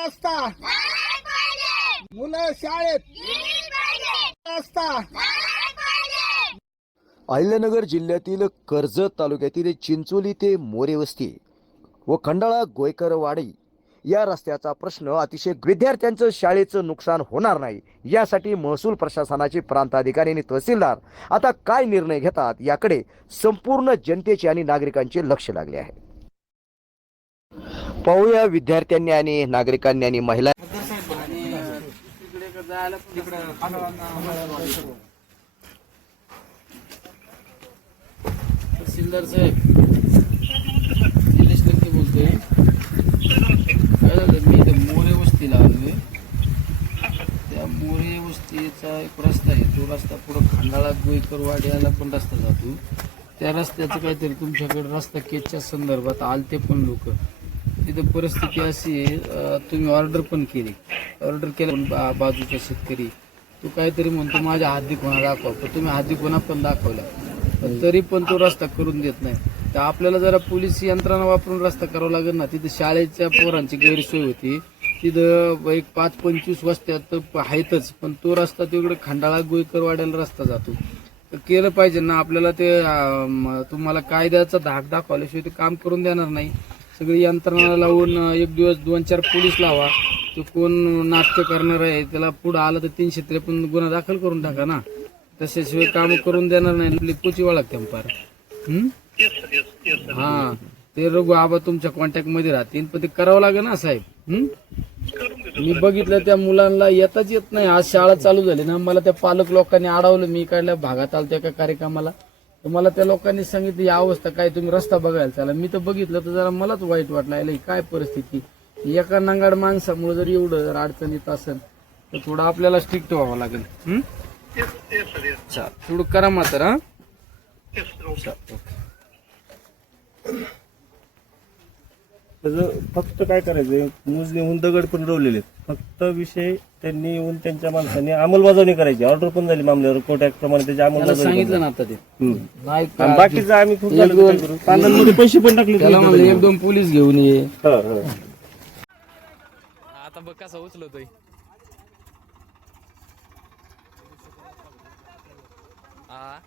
असता मुलं शाळेत. असता अहिल्यानगर जिल्ह्यातील कर्जत तालुक्यातील चिंचोली ते मोरे वस्ती व खंडाळा गोयकरवाडी या रस्त्याचा प्रश्न अतिशय विद्यार्थ्यांचं शाळेचं नुकसान होणार नाही यासाठी महसूल प्रशासनाचे प्रांताधिकारी आणि तहसीलदार आता काय निर्णय घेतात याकडे संपूर्ण जनतेचे आणि नागरिकांचे लक्ष लागले आहे. पाहूया विद्यार्थ्यांनी आणि नागरिकांनी आणि महिला तहसीलदार साहेब निलेश लक्के बोलतोय. काय झालं मी इथं मोरे वस्तीला आलोय. त्या मोरे वस्तीचा एक रस्ता आहे. तो रस्ता पुढं खांडाळा गोईकर वाड्याला पण रस्ता जातो. त्या रस्त्याचं काहीतरी तुमच्याकडे रस्ता केसच्या संदर्भात आलते पण लोक. तिथं परिस्थिती अशी आहे तुम्ही ऑर्डर पण केली. ऑर्डर केलं पण बा- बाजूचा शेतकरी. तो काहीतरी म्हणतो माझ्या हार्दिकपणा दाखवा. पण तुम्ही हार्दिकपणा पण दाखवला. पण तरी पण तो रस्ता करून देत नाही. तर आपल्याला जरा पोलीस यंत्रणा वापरून रस्ता करावा लागेल ना. तिथं शाळेच्या पोरांची गैरसोय होती. तिथं एक पाच पंचवीस वस्त्यात तर आहेतच. पण तो रस्ता तिकडे खंडाळा गोईकर वाड्याला रस्ता जातो. तर केलं पाहिजे ना. आपल्याला ते तुम्हाला कायद्याचा धाक दाखवल्याशिवाय ते काम करून देणार नाही. सगळी यंत्रणा लावून एक दिवस दोन चार पोलीस लावा. तो कोण नाट्य करणार आहे त्याला पुढं आलं तर तीनशे त्रेपन्न गुन्हा दाखल करून टाका ना. तशाशिवाय काम करून देणार नाही आपली पोची लागते पार? हा. ते रघु आबा तुमच्या कॉन्टॅक्टमध्ये राहतील पण ते करावं लागेल ना साहेब? मी बघितलं त्या मुलांना येताच येत नाही. आज शाळा चालू झाली ना मला त्या पालक लोकांनी अडवलं. मी इकडल्या भागात आलतो एका कार्यक्रमाला. तर मला त्या लोकांनी सांगितलं ही अवस्था काय तुम्ही रस्ता बघायला चला मी तर बघितलं तर जरा मलाच वाईट वाटलं याला काय परिस्थिती? एका नांगाड माणसामुळे जर एवढं जर अडचण येत असेल तर थोडं आपल्याला स्ट्रिक्ट व्हावं लागेल. थोडं करा मात्र हा? ओके. त्याचं फक्त काय करायचं मोजणी होऊन दगड पण रवलेले. फक्त विषय त्यांनी येऊन त्यांच्या माणसांनी अंमलबजावणी करायची ऑर्डर पण झाली मामल्यावर कोर्ट ऍक्ट प्रमाणे त्याची त्याला अंमलबजावणी सांगितलं ना आता ते हम्म. नाही आणि का- बाकीचं आम्ही खूप एक झालं तर दोन- काय करू? कांद्यांमध्ये पैसे पण टाकले त्याला म्हणलं एक दोन पोलीस घेऊन ये हा, हा. आता बघ कसा उचलतोय हा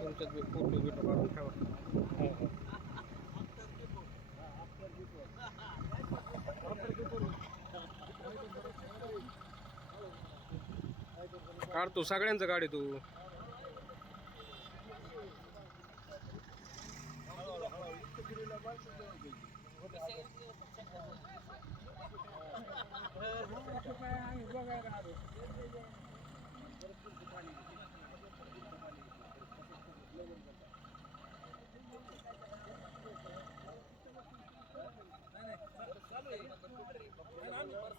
तुमच्यात बी फोटो बिटो काढून ठेवा काढतो सगळ्यांचं गाडी तू. हळूहळू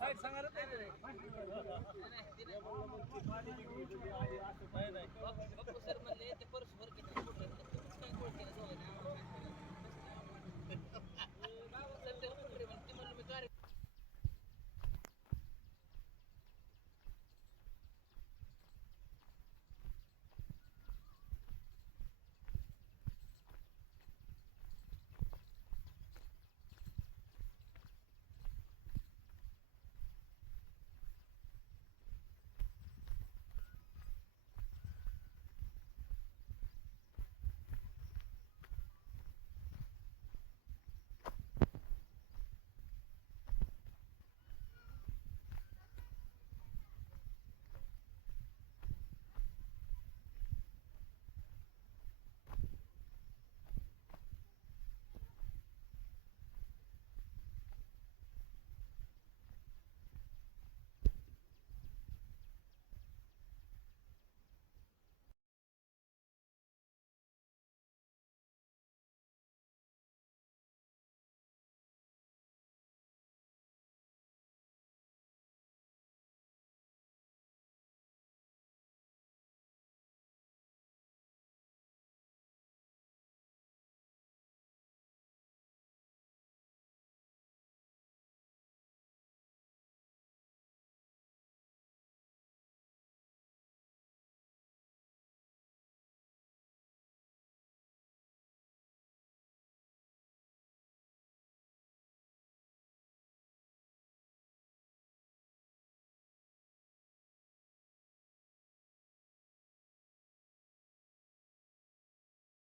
वाईट सांगायला